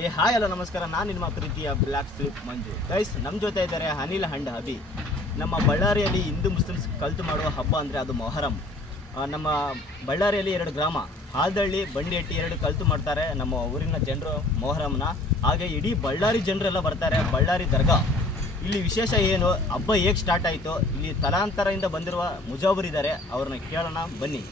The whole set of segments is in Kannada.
ಏ, ಹಾಯ್ ಅಲ್ಲ ನಮಸ್ಕಾರ. ನಾನು ನಿಮ್ಮ ಪ್ರೀತಿಯ ಬ್ಲ್ಯಾಕ್ ಸ್ಲಿಪ್ ಮಂಜು. ಗೈಸ್ ನಮ್ಮ ಜೊತೆ ಇದ್ದಾರೆ ಅನಿಲ್ ಹಂಡ್ ಹಬಿ ನಮ್ಮ ಬಳ್ಳಾರಿಯಲ್ಲಿ ಹಿಂದೂ ಮುಸ್ಲಿಮ್ಸ್ ಕಲ್ತು ಮಾಡುವ ಹಬ್ಬ ಅಂದರೆ ಅದು ಮೊಹರಂ. ನಮ್ಮ ಬಳ್ಳಾರಿಯಲ್ಲಿ ಎರಡು ಗ್ರಾಮ, ಹಾಲ್ದಳ್ಳಿ ಬಂಡಿಹಟ್ಟಿ ಎರಡು ಕಲ್ತು ಮಾಡ್ತಾರೆ ನಮ್ಮ ಊರಿನ ಜನರು ಮೊಹರಂನ. ಹಾಗೆ ಇಡೀ ಬಳ್ಳಾರಿ ಜನರೆಲ್ಲ ಬರ್ತಾರೆ ಬಳ್ಳಾರಿ ದರ್ಗಾ. ಇಲ್ಲಿ ವಿಶೇಷ ಏನು, ಹಬ್ಬ ಹೇಗೆ ಸ್ಟಾರ್ಟ್ ಆಯಿತು, ಇಲ್ಲಿ ತಲಾಂತರದಿಂದ ಬಂದಿರುವ ಮುಜಾಬರಿದ್ದಾರೆ ಅವ್ರನ್ನ ಕೇಳೋಣ, ಬನ್ನಿ.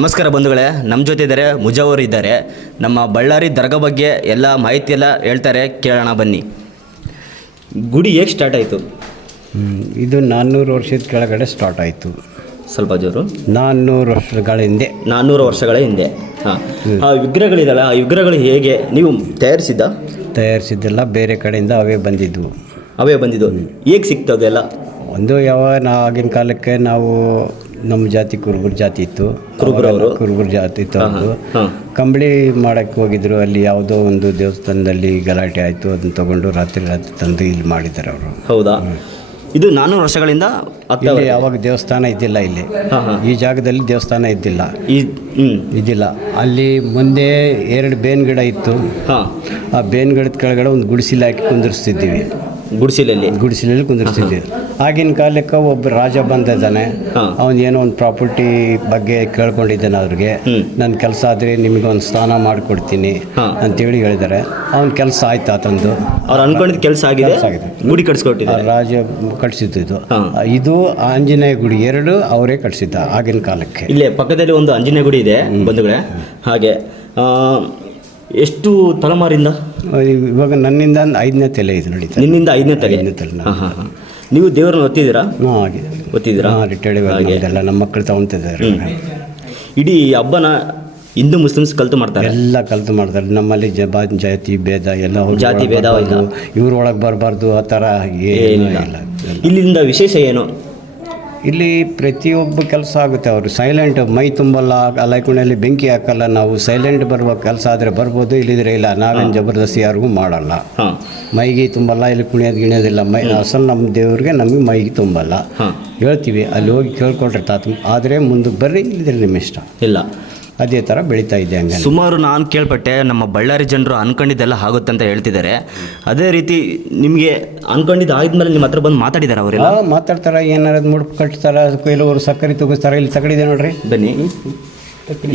ನಮಸ್ಕಾರ ಬಂಧುಗಳೇ ನಮ್ಮ ಜೊತೆ ಇದ್ದಾರೆ ಮುಜಾವರ್ ಇದ್ದಾರೆ. ನಮ್ಮ ಬಳ್ಳಾರಿ ದರ್ಗಾ ಬಗ್ಗೆ ಎಲ್ಲ ಮಾಹಿತಿ ಎಲ್ಲ ಹೇಳ್ತಾರೆ ಕೇಳೋಣ ಬನ್ನಿ. ಗುಡಿ ಹೇಗೆ ಸ್ಟಾರ್ಟ್ ಆಯಿತು? ಇದು ನಾನ್ನೂರು ವರ್ಷದ ಕೆಳಗಡೆ ಸ್ಟಾರ್ಟ್ ಆಯಿತು. ಸ್ವಲ್ಪ ಜೋರು. ನಾನ್ನೂರು ವರ್ಷಗಳ ಹಿಂದೆ. ನಾನ್ನೂರು ವರ್ಷಗಳ ಹಿಂದೆ. ಹಾಂ. ಆ ವಿಗ್ರಹಗಳಿದಲ್ಲ ಆ ವಿಗ್ರಹಗಳು ಹೇಗೆ? ನೀವು ತಯಾರಿಸಿದ್ದ? ತಯಾರಿಸಿದ್ದೆಲ್ಲ ಬೇರೆ ಕಡೆಯಿಂದ ಅವೇ ಬಂದಿದ್ವು. ಅವೇ ಬಂದಿದ್ದು. ಹೇಗೆ ಸಿಗ್ತದೆಲ್ಲ ಒಂದು ಯಾವ ನಾ ಆಗಿನ ಕಾಲಕ್ಕೆ ನಾವು ನಮ್ಮ ಜಾತಿ ಕುರುಬರ ಜಾತಿ ಇತ್ತು. ಕುರುಬರವರು? ಕುರುಬರ ಜಾತಿ ಇತ್ತು ಅವ್ರದ್ದು. ಕಂಬಳಿ ಮಾಡಕ್ಕೆ ಹೋಗಿದ್ರು. ಅಲ್ಲಿ ಯಾವುದೋ ಒಂದು ದೇವಸ್ಥಾನದಲ್ಲಿ ಗಲಾಟೆ ಆಯಿತು. ಅದನ್ನ ತಗೊಂಡು ರಾತ್ರಿ ರಾತ್ರಿ ತಂದು ಇಲ್ಲಿ ಮಾಡಿದ್ದಾರೆ ಅವರು. ಹೌದಾ? ಇದು ನಾನ್ನೂರು ವರ್ಷಗಳಿಂದ ಇಲ್ಲಿ ಯಾವಾಗ ದೇವಸ್ಥಾನ ಇದ್ದಿಲ್ಲ ಇಲ್ಲಿ. ಈ ಜಾಗದಲ್ಲಿ ದೇವಸ್ಥಾನ ಇದ್ದಿಲ್ಲ. ಇದ್ದಿಲ್ಲ. ಅಲ್ಲಿ ಮುಂದೆ ಎರಡು ಬೇನ್ ಗಿಡ ಇತ್ತು. ಆ ಬೇನ್ ಗಿಡದ ಕೆಳಗಡೆ ಒಂದು ಗುಡಿಸಿಲು ಹಾಕಿ ಕುಂದಿರ್ಸ್ತಿದ್ದೀವಿ. ಗುಡಿಸಿಲಲ್ಲಿ. ಗುಡಿಸಿಲಲ್ಲಿ ಕುಂದಿರ್ಸ್ತಿದ್ದೀವಿ ಆಗಿನ ಕಾಲಕ್ಕೆ ಒಬ್ಬ ರಾಜ ಬಂದಿದ್ದಾನೆ. ಅವನು ಏನೋ ಒಂದು ಪ್ರಾಪರ್ಟಿ ಬಗ್ಗೆ ಕೇಳ್ಕೊಂಡಿದ್ದಾನೆ ಅವ್ರಿಗೆ. ನನ್ನ ಕೆಲಸ ಆದರೆ ನಿಮಗೆ ಒಂದು ಸ್ಥಾನ ಮಾಡಿಕೊಡ್ತೀನಿ. ಅಂತೇಳಿ ಹೇಳಿದ್ದಾರೆ. ಅವನ ಕೆಲಸ ಆಯ್ತು ಆತಂದು. ಅವ್ರು ಅನ್ಕೊಂಡಿದ್ದ ಕೆಲಸ ಆಗಿದೆ? ಗುಡಿ ಕಟ್ಸ್ಕೊಟ್ಟಿದ್ದಾರೆ. ರಾಜ ಕಟ್ಸಿದ್ದು. ಇದು. ಆಂಜನೇಯ ಗುಡಿ ಎರಡು ಅವರೇ ಕಟ್ಸಿದ್ದ ಆಗಿನ ಕಾಲಕ್ಕೆ. ಇಲ್ಲೇ ಪಕ್ಕದಲ್ಲಿ ಒಂದು ಆಂಜನೇಯ ಗುಡಿ ಇದೆ ಬಂಧುಗಳೇ. ಹಾಗೆ ಎಷ್ಟು ತಲೆಮಾರಿಂದ? ಇವಾಗ ನನ್ನಿಂದ ಐದನೇ ತಲೆ ಇದು ನಡೀತಾ ನಿನ್ನಿಂದ ಐದನೇ ತಲೆ? ಐದನೇ ತಲೆ ಹಾಂ ಹಾಂ ಹಾಂ ನೀವು ದೇವ್ರನ್ನ ಒತ್ತಿದ್ದೀರಾ? ಹಾಂ ಆಗಿದೆ ಒತ್ತಿದ್ದೀರಾ? ಹಾಂ ರಿಟೈರ್ಡ್ ಆಗಿದೆಲ್ಲ ನಮ್ದೆಲ್ಲ ನಮ್ಮ ಮಕ್ಕಳು ತಗೊಂತಿದ್ದಾರೆ ಇಡೀ ಹಬ್ಬನ ಹಿಂದೂ ಮುಸ್ಲಿಮ್ಸ್ ಕಲ್ತು ಮಾಡ್ತಾರೆ? ಎಲ್ಲ ಕಲ್ತು ಮಾಡ್ತಾರೆ. ನಮ್ಮಲ್ಲಿ ಜಬಾ ಜಾತಿ ಭೇದ ಎಲ್ಲ ಅವ್ರ ಜಾತಿ ಒಳಗ್ ಭೇದ ಬರ್ಬಾರ್ದು, ಇಲ್ಲ. ಇವ್ರೊಳಗೆ ಬರಬಾರ್ದು ಆ ಥರ ಏನೂ ಏನಿಲ್ಲ. ಇಲ್ಲ. ಇಲ್ಲಿಂದ ವಿಶೇಷ ಏನು? ಇಲ್ಲಿ ಪ್ರತಿಯೊಬ್ಬ ಕೆಲಸ ಆಗುತ್ತೆ ಅವರು. ಸೈಲೆಂಟ್ ಮೈ ತುಂಬಲ್ಲ ಲೈಕೊಂಡಲ್ಲಿ ಬೆಂಕಿ ಹಾಕಲ್ಲ ನಾವು ಸೈಲೆಂಟ್ ಬರುವ ಕೆಲಸ ಆದರೆ ಬರ್ಬೋದು ಇಲ್ಲಿದ್ರೆ ಇಲ್ಲ. ನಾವೇನು ಜಬರ್ದಸ್ತಿ ಯಾರಿಗೂ ಮಾಡಲ್ಲ. ಮೈಗೆ ತುಂಬಲ್ಲ ಇಲ್ಲಿ ಕುಣಿಯೋದು ಗಿಣಿಯೋದಿಲ್ಲ ಮೈ ಅಸಲು ನಮ್ಮ ದೇವ್ರಿಗೆ ನಮಗೆ ಮೈಗೆ ತುಂಬಲ್ಲ. ಹೇಳ್ತೀವಿ ಅಲ್ಲಿ ಹೋಗಿ ಕೇಳ್ಕೊಟ್ರೆ ತಾತ ಆದರೆ ಮುಂದಕ್ಕೆ ಬರ್ರಿ ಇಲ್ಲಿದ್ರೆ ನಿಮ್ಮ ಇಷ್ಟ ಇಲ್ಲ. ಅದೇ ಥರ ಬೆಳೀತಾ ಇದೆ ಹಂಗೆ ಸುಮಾರು ನಾನು ಕೇಳ್ಪಟ್ಟೆ ನಮ್ಮ ಬಳ್ಳಾರಿ ಜನರು ಅನ್ಕೊಂಡಿದ್ದೆಲ್ಲ ಆಗುತ್ತೆ ಅಂತ ಹೇಳ್ತಿದ್ದಾರೆ. ಅದೇ ರೀತಿ ನಿಮಗೆ ಅನ್ಕೊಂಡಿದ್ದು ಆದ್ಮೇಲೆ ನಿಮ್ಮ ಹತ್ರ ಬಂದು ಮಾತಾಡಿದ್ದಾರೆ ಅವರೆಲ್ಲ? ಮಾತಾಡ್ತಾರೆ ಏನಾರ ಮುಡುಪು ಕಟ್ತಾರ ಕೆಲವರು ಸಕ್ಕರೆ ತಗೋಸ್ತಾರ ಇಲ್ಲಿ ತಗಡಿದೆ ನೋಡ್ರಿ. ಬನ್ನಿ.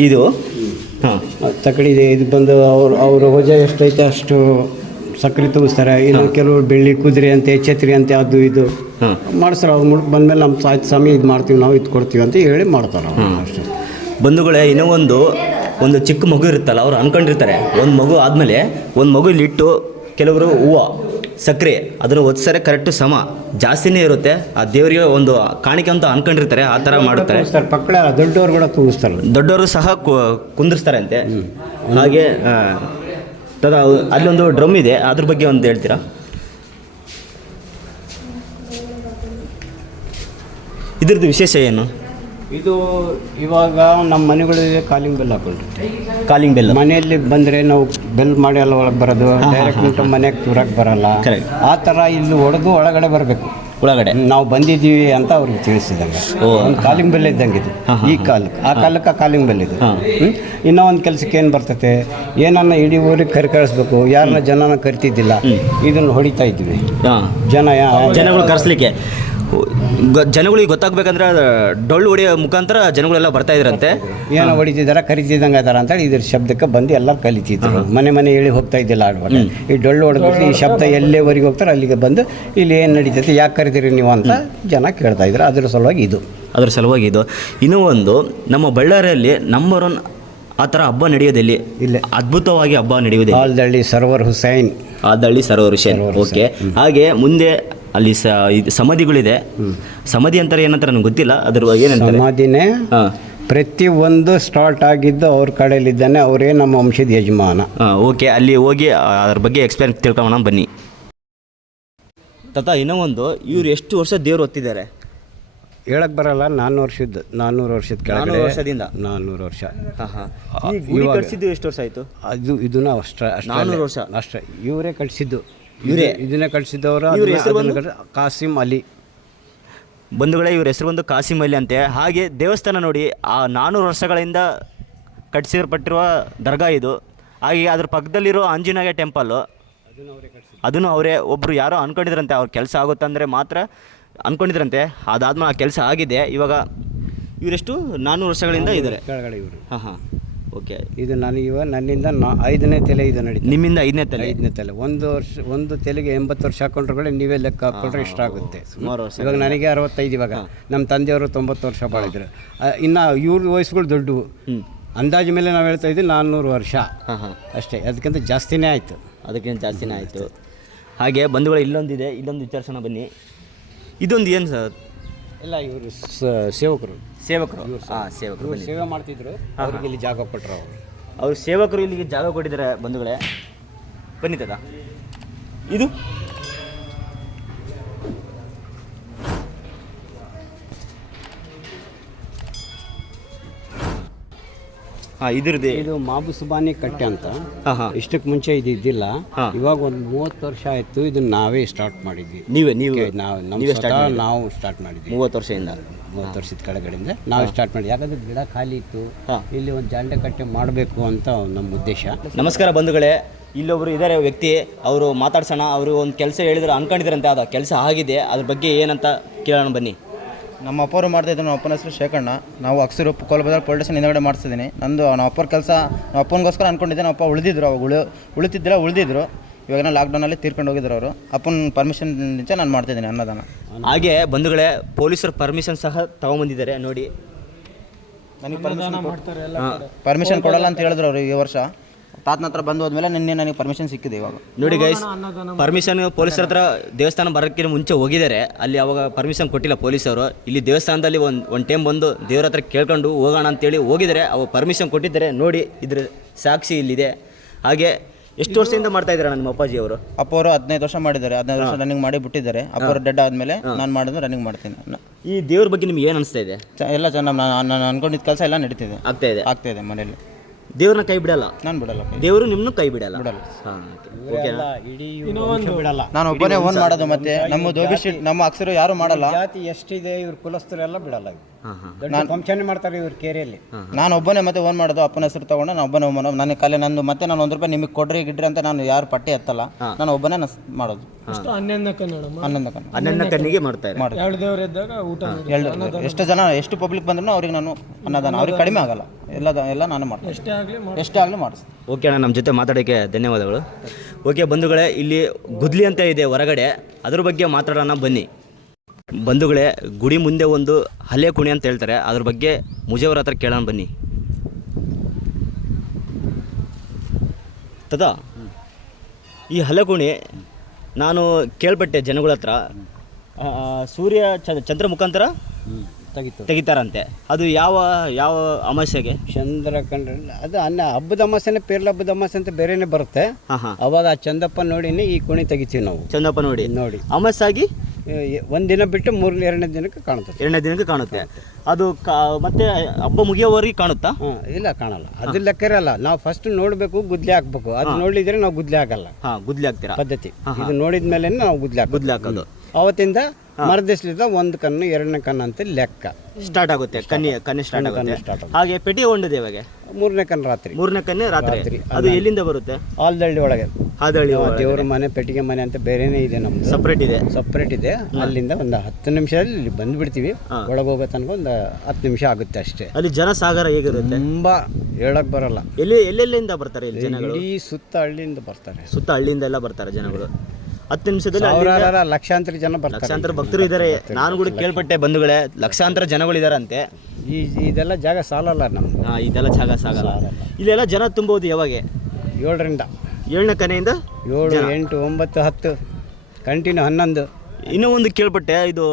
ಇದು? ಹಾಂ. ತಕಡಿದೆ ಇದು ಬಂದು ಅವರು ಅವ್ರ ವಜ ಎಷ್ಟೈತೆ ಅಷ್ಟು ಸಕ್ಕರೆ ತೂಗಿಸ್ತಾರೆ. ಇನ್ನು ಕೆಲವರು ಬೆಳ್ಳಿ ಕುದುರೆ ಅಂತೆ ಛತ್ರಿ ಅಂತೆ ಅದು ಇದು. ಹಾಂ. ಮಾಡಿಸ್ತಾರೆ ಅವ್ರು ಮುಡುಕ್ ಬಂದಮೇಲೆ ನಮ್ಮ ಸಾಯ್ತು ಸ್ವಾಮಿ ಇದು ಮಾಡ್ತೀವಿ ನಾವು ಇದು ಕೊಡ್ತೀವಿ ಅಂತ ಹೇಳಿ ಮಾಡ್ತಾರೆ ಅವ್ರು ಅಷ್ಟೇ. ಬಂಧುಗಳೇ ಇನ್ನೂ ಒಂದು ಒಂದು ಚಿಕ್ಕ ಮಗು ಇರುತ್ತಲ್ಲ ಅವ್ರು ಅನ್ಕೊಂಡಿರ್ತಾರೆ. ಒಂದು ಮಗು ಆದಮೇಲೆ ಒಂದು ಮಗು ಇಲ್ಲಿಟ್ಟು ಕೆಲವರು ಹೂವು ಸಕ್ಕರೆ ಅದನ್ನು ಒತ್ಸರೆ ಕರೆಕ್ಟು ಸಮ. ಜಾಸ್ತಿನೇ ಇರುತ್ತೆ. ಆ ದೇವರಿಗೆ ಒಂದು ಕಾಣಿಕೆ ಅಂತ ಅನ್ಕೊಂಡಿರ್ತಾರೆ ಆ ಥರ ಮಾಡುತ್ತಾರೆ ಸರ್ ಪಕ್ಕಳ ದೊಡ್ಡವರು ಕೂಡ ಕೂಗಿಸ್ತಾರೆ ದೊಡ್ಡವರು ಸಹ ಕುಂದಿರ್ಸ್ತಾರೆ ಅಂತೆ ಹಾಗೆ ತದ ಅಲ್ಲೊಂದು ಡ್ರಮ್ ಇದೆ ಅದ್ರ ಬಗ್ಗೆ ಒಂದು ಹೇಳ್ತೀರಾ? ಇದ್ರದ್ದು ವಿಶೇಷ ಏನು? ಇದು ಇವಾಗ ನಮ್ಮ ಮನೆಗಳಿಗೆ ಕಾಲಿಂಗ್ ಬೆಲ್ ಹಾಕೊಂಡ್ರಿ ಕಾಲಿಂಗ್ ಬೆಲ್ ಮನೆಯಲ್ಲಿ ಬಂದರೆ ನಾವು ಬೆಲ್ ಮಾಡಿ ಎಲ್ಲ ಒಳಗೆ ಬರೋದು ಡೈರೆಕ್ಟ್ ಉಂಟು ಮನೆಗೆ ತೂರಕ್ಕೆ ಬರಲ್ಲ. ಆ ಥರ ಇಲ್ಲಿ ಹೊಡೆದು ಒಳಗಡೆ ಬರಬೇಕು. ಒಳಗಡೆ. ನಾವು ಬಂದಿದ್ದೀವಿ ಅಂತ ಅವ್ರಿಗೆ ತಿಳಿಸಿದಂಗೆ. ಒಂದು ಕಾಲಿಂಗ್ ಬೆಲ್ ಇದ್ದಂಗೆ ಇದು. ಈ ಕಾಲಕ್ಕೆ. ಆ ಕಾಲಕ್ಕೆ ಆ ಕಾಲಿಂಗ್ ಬೆಲ್ ಇದು. ಹ್ಮ್? ಇನ್ನೂ ಒಂದು ಕೆಲಸಕ್ಕೆ ಏನು ಬರ್ತತೆ? ಏನನ್ನ ಇಡೀ ಊರಿಗೆ ಕರಿ ಕಳಿಸ್ಬೇಕು. ಯಾರನ್ನ ಜನನ ಕರಿತಿದ್ದಿಲ್ಲ. ಇದನ್ನು ಹೊಡಿತಾ ಇದ್ವಿ. ಜನ ಜನಗಳು ಕರೆಸ್ಲಿಕ್ಕೆ. ಜನಗಳಿಗೆ ಗೊತ್ತಾಗ್ಬೇಕಂದ್ರೆ ಡೊಳ್ಳು ಹೊಡೆಯೋ ಮುಖಾಂತರ ಜನಗಳೆಲ್ಲ ಬರ್ತಾ ಇದ್ರಂತೆ. ಏನೋ ಹೊಡಿತಿದಾರ ಕರಿತಿದ್ದಂಗೆ ಅದಾರ ಅಂತೇಳಿ ಇದ್ರ ಶಬ್ದಕ್ಕೆ ಬಂದು ಎಲ್ಲ ಕಲಿತಿದ್ರು. ಮನೆ ಮನೆ ಹೇಳಿ ಹೋಗ್ತಾ ಇದ್ದಿಲ್ಲ ಆಡ್ವಾಗ. ಈ ಡೊಳ್ಳು ಹೊಡೆದ್ಬಿಟ್ಟು ಈ ಶಬ್ದ ಎಲ್ಲೇವರೆಗೆ ಹೋಗ್ತಾರೆ ಅಲ್ಲಿಗೆ ಬಂದು ಇಲ್ಲಿ ಏನು ನಡೀತೈತೆ ಯಾಕೆ ಕರಿತೀರಿ ನೀವು ಅಂತ ಜನ ಕೇಳ್ತಾ ಇದ್ರು. ಅದ್ರ ಸಲುವಾಗಿ ಇದು. ಅದ್ರ ಸಲುವಾಗಿ ಇದು. ಇನ್ನೂ ಒಂದು ನಮ್ಮ ಬಳ್ಳಾರಿಯಲ್ಲಿ ನಂಬರ್ ಒನ್ ಆ ಥರ ಹಬ್ಬ ನಡೆಯೋದಿಲ್ಲಿ ಇಲ್ಲೇ. ಅದ್ಭುತವಾಗಿ ಹಬ್ಬ ನಡೆಯೋದಿಲ್ಲ ಆಲ್ದಳ್ಳಿ ಸರ್ವರ್ ಹುಸೈನ್. ಆಲ್ದಳ್ಳಿ ಸರ್ವರ್ ಹುಸೇನ್. ಸರೋವರ ಓಕೆ. ಹಾಗೆ ಮುಂದೆ ಅಲ್ಲಿ ಸ ಇದು ಸಮಾಧಿಗಳಿದೆ. ಸಮಾಧಿ ಅಂತಾರೆ ಏನಂತಾರೆ ನನಗೆ ಗೊತ್ತಿಲ್ಲ ಅದ್ರ ಏನು ಏನಂತಾರೆ? ಸಮಾಧಿನೇ ಹಾಂ. ಪ್ರತಿ ಒಂದು ಸ್ಟಾರ್ಟ್ ಆಗಿದ್ದು ಅವ್ರ ಕಡೆಯಲ್ಲಿದ್ದಾನೆ ಅವರೇ ನಮ್ಮ ವಂಶದ ಯಜಮಾನ. ಓಕೆ ಅಲ್ಲಿ ಹೋಗಿ ಅದ್ರ ಬಗ್ಗೆ ಎಕ್ಸ್ಪ್ಲೇನ್ ತಿಳ್ಕೊಳ್ಳೋಣ ಬನ್ನಿ. ತಾತ ಇನ್ನೂ ಒಂದು ಇವ್ರು ಎಷ್ಟು ವರ್ಷ ದೇವ್ರು ಹೊತ್ತಿದ್ದಾರೆ? ಹೇಳಕ್ ಬರಲ್ಲ ನಾನ್ನೂರು ವರ್ಷದ ನಾನ್ನೂರು ವರ್ಷದ ಕೆಳಗಡೆ. ವರ್ಷದಿಂದ? ನಾನ್ನೂರು ವರ್ಷ. ಕಟ್ಸಿದ್ದು ಎಷ್ಟು ವರ್ಷ ಆಯ್ತು? ಅದು ಇದನ್ನ ಅಷ್ಟ ನಾನ್ನೂರು ವರ್ಷ. ಅಷ್ಟೇ ಇವರೇ ಕಟ್ಸಿದ್ದು. ಇವ್ರೇ? ಇದನ್ನ ಇದನ್ನೇ ಇವರ ಹೆಸರು ಬಂದು? ಕಾಸಿಂ ಅಲಿ. ಬಂಧುಗಳೇ ಇವ್ರ ಹೆಸರು ಬಂದು ಕಾಸಿಂ ಅಲಿ ಅಂತೆ. ಹಾಗೆ ದೇವಸ್ಥಾನ ನೋಡಿ ಆ ನಾನ್ನೂರು ವರ್ಷಗಳಿಂದ ಕಟ್ಟಿಸಲ್ಪಟ್ಟಿರುವ ದರ್ಗಾ ಇದು. ಹಾಗೆ ಅದ್ರ ಪಕ್ಕದಲ್ಲಿರೋ ಆಂಜನೇಯ ಟೆಂಪಲ್ಲು ಅದನ್ನು ಅವರೇ ಒಬ್ಬರು ಯಾರೋ ಅನ್ಕೊಂಡಿದ್ರಂತೆ. ಅವ್ರ ಕೆಲಸ ಆಗುತ್ತಂದರೆ ಮಾತ್ರ ಅನ್ಕೊಂಡಿದ್ರಂತೆ. ಅದಾದ್ಮೇಲೆ ಆ ಕೆಲಸ ಆಗಿದೆ. ಇವಾಗ ಇವರೆಷ್ಟು? ನಾನ್ನೂರು ವರ್ಷಗಳಿಂದ ಇದ್ದಾರೆ. ಕೆಳಗಡೆ ಇವರು. ಹಾಂ ಹಾಂ. ಓಕೆ ಇದು ನನಗೆ ನನ್ನಿಂದ ನಾ ಐದನೇ ತಲೆ ಇದು ನಡೀತು ನಿಮ್ಮಿಂದ ಐದನೇ ತಲೆ. ಐದನೇ ತಲೆ. ಒಂದು ವರ್ಷ ಒಂದು ತೆಲೆಗೆ ಎಂಬತ್ತು ವರ್ಷ ಹಾಕೊಂಡ್ರೆ ನೀವೇ ಲೆಕ್ಕ ಹಾಕೊಂಡ್ರೆ ಇಷ್ಟ ಆಗುತ್ತೆ. ಸುಮಾರು ವರ್ಷ ಇವಾಗ ನನಗೆ ಅರವತ್ತೈದು ಇವಾಗ. ನಮ್ಮ ತಂದೆಯವರು ತೊಂಬತ್ತು ವರ್ಷ ಬಾಳಿದ್ರು ಇನ್ನು ಇವ್ರ ವಯಸ್ಸುಗಳು ದೊಡ್ಡವು. ಅಂದಾಜು ಮೇಲೆ ನಾವು ಹೇಳ್ತಾ ಇದ್ದೀವಿ ನಾನ್ನೂರು ವರ್ಷ. ಹಾಂ ಹಾಂ. ಅಷ್ಟೇ. ಅದಕ್ಕಿಂತ ಜಾಸ್ತಿನೇ ಆಯಿತು. ಅದಕ್ಕಿಂತ ಜಾಸ್ತಿನೇ ಆಯಿತು. ಹಾಗೆ ಬಂಧುಗಳು ಇಲ್ಲೊಂದಿದೆ. ಇಲ್ಲೊಂದು ವಿಚಾರಿಸೋಣ ಬನ್ನಿ. ಇದೊಂದು ಏನು ಸರ್? ಎಲ್ಲ ಇವರು ಸೇವಕರು. ಸೇವಕರು. ಹಾಂ ಸೇವಕರು ಇವ್ರು ಬನ್ನಿ. ಸೇವೆ ಮಾಡ್ತಿದ್ರು. ಅವ್ರಿಗೆ ಇಲ್ಲಿ ಜಾಗ ಕೊಟ್ಟರು ಅವರು. ಅವರು ಸೇವಕರು ಇಲ್ಲಿಗೆ ಜಾಗ ಕೊಟ್ಟಿದ್ದಾರೆ ಬಂಧುಗಳೇ. ಬನ್ನಿ ತದ ಇದು ಇದ್ರದ್ದು. ಇದು ಮಾಬು ಸುಬಾನಿ ಕಟ್ಟೆ ಅಂತ. ಇಷ್ಟಕ್ಕೆ ಮುಂಚೆ ಇದು ಇದ್ದಿಲ್ಲ. ಇವಾಗ ಒಂದು ಮೂವತ್ತು ವರ್ಷ ಆಯಿತು ಇದನ್ನ ನಾವೇ ಸ್ಟಾರ್ಟ್ ಮಾಡಿದ್ವಿ. ನೀವೇ ನೀವು ನಾವು ನಮಗೆ ಸ್ಟಾರ್ಟ್ ನಾವು ಸ್ಟಾರ್ಟ್ ಮಾಡಿದ್ವಿ. ಮೂವತ್ತು ವರ್ಷದಿಂದ? ಮೂವತ್ತು ವರ್ಷದ ಕೆಳಗಡೆಯಿಂದ ನಾವು ಸ್ಟಾರ್ಟ್ ಮಾಡಿದ್ವಿ. ಯಾಕಂದ್ರೆ ಗಿಡ ಖಾಲಿ ಇತ್ತು. ಇಲ್ಲಿ ಒಂದು ಜಾಂಡೆ ಕಟ್ಟೆ ಮಾಡಬೇಕು ಅಂತ ನಮ್ಮ ಉದ್ದೇಶ. ನಮಸ್ಕಾರ ಬಂಧುಗಳೇ. ಇಲ್ಲೊಬ್ರು ಇದ್ದಾರೆ ವ್ಯಕ್ತಿ ಅವರು ಮಾತಾಡ್ಸೋಣ. ಅವರು ಒಂದು ಕೆಲಸ ಹೇಳಿದ್ರು ಅನ್ಕೊಂಡಿದ್ರಂತೆ. ಅದು ಕೆಲಸ ಆಗಿದೆ. ಅದ್ರ ಬಗ್ಗೆ ಏನಂತ ಕೇಳೋಣ ಬನ್ನಿ. ನಮ್ಮ ಅಪ್ಪರು ಮಾಡ್ತಾ ಇದ್ರು ನಮ್ಮ ಅಪ್ಪನ ಹೆಸರು ಶೇಖಣ್ಣ ನಾವು ಅಕ್ಸರು ಕೋಲ್ಬಜಾರ್ ಪೊಲೀಸ್ ಸ್ಟೇಷನ್ ಹಿಂದಗಡೆ ಮಾಡಿಸಿದ್ದೀನಿ ನಂದು ನಮ್ಮ ಅಪ್ಪರ ಕೆಲಸ ನಮ್ಮ ಅಪ್ಪನಿಗೋಸ್ಕರ ಅಂದ್ಕೊಂಡಿದ್ದೆ ನಮ್ಮ ಅಪ್ಪ ಉಳಿದಿದ್ರು ಅವಾಗ ಉಳಿ ಉಳಿತಿದ್ದಿಲ್ಲ ಉಳಿದಿದ್ರು. ಇವಾಗ ಲಾಕ್ಡೌನಲ್ಲಿ ತೀರ್ಕೊಂಡು ಹೋಗಿದ್ರು ಅವರು. ಅಪ್ಪನ ಪರ್ಮಿಷನ್ ನಿಂಚ ನಾನು ಮಾಡ್ತಿದ್ದೀನಿ ಅನ್ನದಾನ. ಹಾಗೆ ಬಂಧುಗಳೇ ಪೊಲೀಸರು ಪರ್ಮಿಷನ್ ಸಹ ತಗೊಂಬಂದಿದ್ದಾರೆ ನೋಡಿ. ನನಗೆ ಪರ್ಮಿಷನ್ ಕೊಡಲ್ಲ ಅಂತ ಹೇಳಿದ್ರು ಅವರು ಈ ವರ್ಷ. ತಾತನ ಹತ್ರ ಬಂದು ಹೋದ್ಮೇಲೆ ನಿನ್ನೆ ನನಗೆ ಪರ್ಮಿಷನ್ ಸಿಕ್ಕಿದೆ ಇವಾಗ. ನೋಡಿ ಗೈಸ್ ಪರ್ಮಿಷನ್ ಪೊಲೀಸರ ಹತ್ರ ದೇವಸ್ಥಾನ ಬರೋಕ್ಕಿಂತ ಮುಂಚೆ ಹೋಗಿದ್ದಾರೆ. ಅಲ್ಲಿ ಅವಾಗ ಪರ್ಮಿಷನ್ ಕೊಟ್ಟಿಲ್ಲ ಪೊಲೀಸರು. ಇಲ್ಲಿ ದೇವಸ್ಥಾನದಲ್ಲಿ ಒಂದು ಒಂದು ಟೈಮ್ ಬಂದು ದೇವ್ರ ಹತ್ರ ಕೇಳ್ಕೊಂಡು ಹೋಗೋಣ ಅಂತೇಳಿ ಹೋಗಿದ್ದಾರೆ. ಅವಾಗ ಪರ್ಮಿಷನ್ ಕೊಟ್ಟಿದ್ದಾರೆ. ನೋಡಿ ಇದ್ರ ಸಾಕ್ಷಿ ಇಲ್ಲಿದೆ. ಹಾಗೆ ಎಷ್ಟು ವರ್ಷದಿಂದ ಮಾಡ್ತಾ ಇದ್ದಾರೆ ನನ್ನ ಅಪ್ಪಾಜಿ ಅವರು? ಅಪ್ಪ ಅವರು ಹದಿನೈದು ವರ್ಷ ಮಾಡಿದ್ದಾರೆ. ಹದಿನೈದು ವರ್ಷ ರನ್ನಿಂಗ್ ಮಾಡಿ ಬಿಟ್ಟಿದ್ದಾರೆ. ಅಪ್ಪ ಅವರು ಡೆಡ್ ಆದಮೇಲೆ ನಾನು ಮಾಡಿದ್ರೆ ರನ್ನಿಂಗ್ ಮಾಡ್ತೀನಿ. ಈ ದೇವ್ರ ಬಗ್ಗೆ ನಿಮ್ಗೆ ಏನು ಅನಿಸ್ತಾ ಇದೆ? ಚ- ಎಲ್ಲ ಚೆನ್ನಾಗಿ ನಾನು ನಾನು ಅನ್ಕೊಂಡಿದ್ದ ಕೆಲಸ ಎಲ್ಲ ನಡೀತಿದೆ. ಆಗ್ತಾ ಇದೆ. ಆಗ್ತಾ ಇದೆ ಮನೇಲಿ ದೇವ್ರನ್ನ ಕೈ ಬಿಡಲ್ಲ. ನಾನು ಬಿಡಲ್ಲ. ದೇವರು ನಿಮ್ಮನ್ನು ಕೈ ಬಿಡಲ್ಲ. ಬಿಡಲ್ಲ. ಹಾಂ ಓಕೆನಾ ಇಡೀ ವಂಶ ಬಿಡಲ್ಲ ನಾನು ಒಬ್ಬನೇ ಓನ್ ಮಾಡೋದು ಮತ್ತೆ ನಮ್ಮ ದೋಬಿ ಶೀಟ್ ನಮ್ಮ ಅಕ್ಷರ ಯಾರು ಮಾಡಲ್ಲ. ಜಾತಿ ಎಷ್ಟಿದೆ ಇವ್ರ ಕುಲಸ್ಥರೆಲ್ಲ ಬಿಡಲ್ಲ ದೊಡ್ಡ ಫಂಕ್ಷನ್ ಮಾಡ್ತಾರೆ ಇವ್ರ ಕೇರಿಯಲ್ಲಿ. ನಾನು ಒಬ್ಬನೇ ಮತ್ತೆ ಓನ್ ಮಾಡೋದು ಅಪ್ಪನ ಹೆಸರು ತಗೊಂಡು ನಾನು ಒಬ್ಬನೇ ಓನ್ ನನ್ನ ನನಗೆ ಕಾಲೇ ನಂದು ಮತ್ತೆ ನಾನು ಒಂದು ರೂಪಾಯಿ ನಿಮಗೆ ಕೊಡ್ರಿ ಗಿಡ್ರಿ ಅಂತ ನಾನು ಯಾರು ಪಟ್ಟಿ ಎತ್ತಲ್ಲ. ನಾನು ಒಬ್ಬನೇ ಮಾಡೋದು. ಹನ್ನೊಂದು ಕನ್ನಡ ಹನ್ನೊಂದು ಕಣ್ಣು ಹನ್ನೊಂದನೇ ಕಣ್ಣಿಗೆ ಮಾಡ್ತಾರೆ ಮಾಡೋದು ಎರಡು ದೇವ್ರು ಇದ್ದಾಗ ಊಟ ಎರಡು ಎಷ್ಟು ಜನ ಎಷ್ಟು ಪಬ್ಲಿಕ್ ಬಂದ್ರು ಅವ್ರಿಗೆ ನಾನು ಅನ್ನದಾನ. ಅವ್ರಿಗೆ ಕಡಿಮೆ ಆಗಲ್ಲ. ಎಲ್ಲ ಎಲ್ಲ ನಾನು ಮಾಡ್ತೀನಿ. ಎಷ್ಟೇ ಆಗಲಿ ಎಷ್ಟೇ ಆಗಲಿ ಮಾಡಿಸ್ತೀನಿ. ಓಕೆ ಅಣ್ಣ ನಮ್ಮ ಜೊತೆ ಮಾತಾಡೋಕ್ಕೆ ಧನ್ಯವಾದಗಳು. ಓಕೆ ಬಂಧುಗಳೇ ಇಲ್ಲಿ ಗುದ್ಲಿ ಅಂತ ಇದೆ ಹೊರಗಡೆ. ಅದ್ರ ಬಗ್ಗೆ ಮಾತಾಡೋಣ ಬನ್ನಿ. ಬಂಧುಗಳೇ ಗುಡಿ ಮುಂದೆ ಒಂದು ಹಲೆ ಕುಣಿ ಅಂತ ಹೇಳ್ತಾರೆ. ಅದ್ರ ಬಗ್ಗೆ ಮುಜೇವರ ಹತ್ರ ಕೇಳೋಣ ಬನ್ನಿ. ತದಾ ಈ ಹಲೆ ಕುಣಿ ನಾನು ಕೇಳ್ಪಟ್ಟೆ ಜನಗಳ ಹತ್ರ ಆ, ಸೂರ್ಯ ಚ- ಚಂದ್ರ ಮುಖಾಂತರ? ತೆಗಿತು ತೆಗಿತಾರಂತೆ. ಅದು ಯಾವ ಯಾವ ಅಮಾಸ್ಯೆಗೆ? ಚಂದ್ರ ಕಂಡ್ರೆ ಅದು ಅನ್ನ ಹಬ್ಬದ ಅಮಾಸೆನೆ ಪೇರ್ಲ ಹಬ್ಬದ ಅಮಾಸೆ ಅಂತ ಬೇರೆನೆ ಬರುತ್ತೆ. ಹಾಂ ಹಾಂ. ಅವಾಗ ಆ ಚಂದಪ್ಪ ನೋಡಿನೇ ಈ ಕುಣಿ ತೆಗಿತೀವಿ ನಾವು. ಚಂದಪ್ಪ ನೋಡಿ. ನೋಡಿ. ಅಮಾಸ್ಯಾಗಿ? ಒಂದಿನ ಬಿಟ್ಟು ಮೂರನೇ ಎರಡನೇ ದಿನಕ್ಕೆ ಕಾಣುತ್ತೆ. ಎರಡನೇ ದಿನಕ್ಕೆ ಕಾಣುತ್ತೆ. ಅದು ಕಾ ಮತ್ತೆ ಹಬ್ಬ ಮುಗಿಯೋವರೆಗೆ ಕಾಣುತ್ತಾ? ಇಲ್ಲ ಕಾಣಲ್ಲ. ಅದು ಲೆಕ್ಕ ಇರಲ್ಲ ನಾವು ಫಸ್ಟ್ ನೋಡಬೇಕು ಗುದ್ಲಿ ಹಾಕ್ಬೇಕು. ಅದು ನೋಡಿದ್ರೆ ನಾವು ಗುದ್ಲಿ ಹಾಕಲ್ಲ. ಹಾಂ ಗುದ್ಲಿ ಹಾಕ್ತೀರಾ? ಪದ್ಧತಿ. ಇದು ನೋಡಿದ ಮೇಲೆ ನಾವು ಗುದ್ಲಿ ಹಾಕೋದು ಗುದ್ಲಿ ಹಾಕೋದು. ಅವತ್ತಿಂದ ಮರದಿಸ್ಲಿದ್ದ ಒಂದು ಕಣ್ಣು ಎರಡನೇ ಕಣ್ಣು ಅಂತ ಲೆಕ್ಕ. ಸ್ಟಾರ್ಟ್ ಆಗುತ್ತೆ ಕನ್ನಿ ಕನ್ನಿ ಸ್ಟಾರ್ಟ್ ಆಗುತ್ತೆ. ಹಾಗೆ ಪೆಟಿ ಹೊಂಡ ಇವಾಗ? ಮೂರನೇ ಕಣ್ಣು ರಾತ್ರಿ. ಮೂರನೇ ಕಣ್ಣು ರಾತ್ರಿ. ಅದು ಎಲ್ಲಿಂದ ಬರುತ್ತೆ? ಆಲ್ದಳ್ಳಿ ಒಳಗೆ. ಹಾದಳ್ಳಿ ದೇವ್ರ ಮನೆ ಪೆಟ್ಟಿಗೆ ಮನೆ ಅಂತ ಬೇರೆನೇ ಇದೆ ನಮ್ಮ ಸಪ್ರೇಟ್ ಇದೆ. ಸಪ್ರೇಟ್ ಇದೆ. ಅಲ್ಲಿಂದ ಒಂದು ಹತ್ತು ನಿಮಿಷದಲ್ಲಿ ಇಲ್ಲಿ ಬಂದ್ಬಿಡ್ತೀವಿ. ಒಳಗೆ ಹೋಗೋ ತನಕ ಒಂದು ಹತ್ತು ನಿಮಿಷ ಆಗುತ್ತೆ ಅಷ್ಟೇ. ಅಲ್ಲಿ ಜನಸಾಗರ ಹೇಗಿರುತ್ತೆ? ತುಂಬಾ ಹೇಳಕ್ ಬರಲ್ಲ. ಎಲ್ಲಿ ಎಲ್ಲೆಲ್ಲಿಂದ ಬರ್ತಾರೆ ಇಲ್ಲಿ ಜನಗಳು? ಈ ಸುತ್ತ ಹಳ್ಳಿಯಿಂದ ಬರ್ತಾರೆ. ಸುತ್ತ ಹಳ್ಳಿಯಿಂದ ಎಲ್ಲ ಬರ್ತಾರೆ ಜನಗಳು. ಹತ್ತು ನಿಮಿಷದಲ್ಲಿ ಅಲ್ಲಿಂದ ಸಾವಿರಾರ ಲಕ್ಷಾಂತರ ಜನ ಬರ್ತಾರೆ. ಲಕ್ಷಾಂತರ ಭಕ್ತರು ಇದ್ದಾರೆ. ನಾನು ಕೂಡ ಕೇಳ್ಪಟ್ಟೆ ಬಂಧುಗಳೇ. ಲಕ್ಷಾಂತರ ಜನಗಳು ಇದಾರಂತೆ ಈ ಇದೆಲ್ಲ ಜಾಗ ಸಾಲಲ್ಲ ನಮ್ಮ ಹಾ, ಇದೆಲ್ಲ ಜಾಗ ಸಾಗಲ್ಲ ಇಲ್ಲೆಲ್ಲ ಜನ ತುಂಬೋದು ಯಾವಾಗ? ಏಳರಿಂದ. ಏಳನೇ ಕನೆಯಿಂದ ಏಳು ಎಂಟು ಒಂಬತ್ತು ಹತ್ತು ಕಂಟಿನ್ಯೂ ಹನ್ನೊಂದು. ಇನ್ನೂ ಒಂದು ಕೇಳ್ಪಟ್ಟೆ ಇದು